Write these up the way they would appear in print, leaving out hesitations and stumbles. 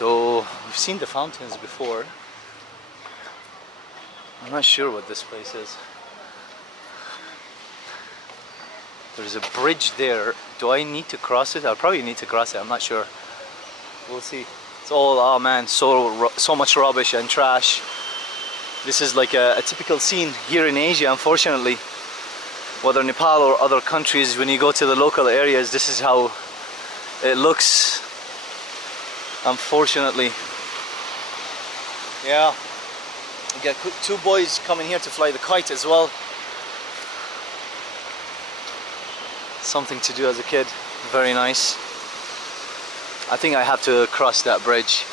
So we've seen the fountains before. I'm not sure what this place is. There's a bridge there. Do I need to cross it? I'll probably need to cross it. I'm not sure. We'll see. It's all, oh man, so much rubbish and trash. This is like a typical scene here in Asia, unfortunately. Whether Nepal or other countries, when you go to the local areas, this is how it looks. Unfortunately. Yeah. We got two boys coming here to fly the kite as well. Something to do as a kid. Very nice. I think I have to cross that bridge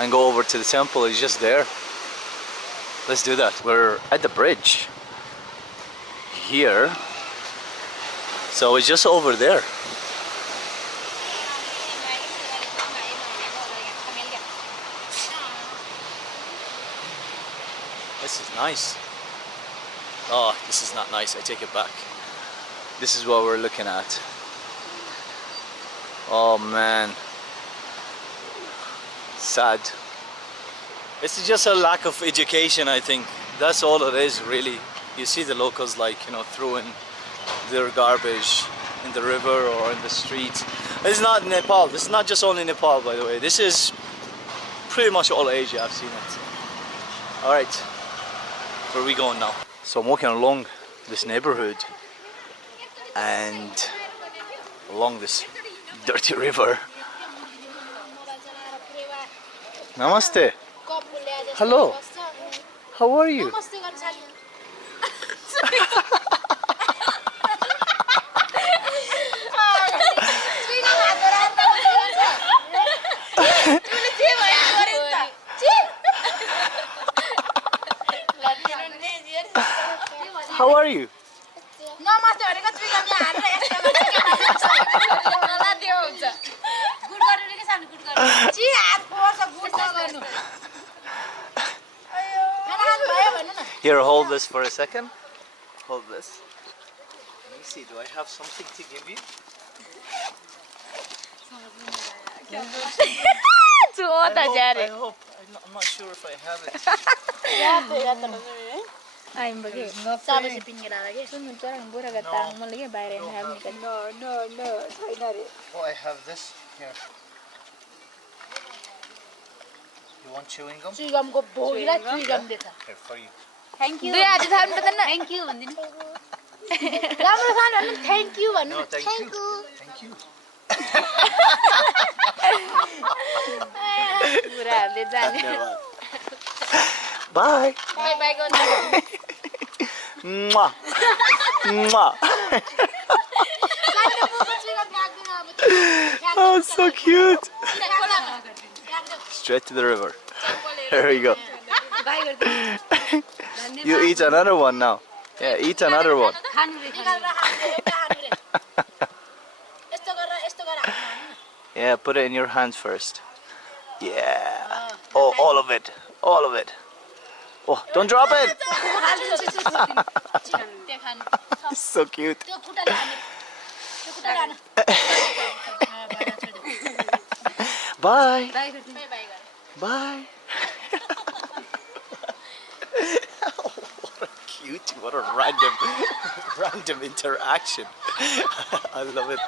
and go over to the temple. It's just there. Let's do that. We're at the bridge here. So it's just over there. This is nice. Oh, this is not nice. I take it back. This is what we're looking at. Oh man. Sad. It's just a lack of education, I think. That's all it is, really. You see the locals, like, you know, throwing their garbage in the river or in the street. It's not Nepal. This is not just only Nepal, by the way. This is pretty much all Asia. I've seen it. Alright. Where are we going now? So I'm walking along this neighborhood and along this dirty river. Namaste. Hello. How are you? How are you? Here, hold this for a second. Hold this. Let me see, do I have something to give you? I hope. I'm not sure if I have it. Oh, I have this here. You want chewing gum? Here for you. Thank you. Thank you. Thank you. No, thank you. Thank you. Bye. Bye. Mwah. Mwah. Oh, so cute. Straight to the river. There we go. You eat another one now. Yeah, eat another one. Yeah, put it in your hands first. Yeah. Oh, all of it. All of it. Oh, don't drop it. So cute. Bye. Bye. What a cute, what a random interaction. I love it.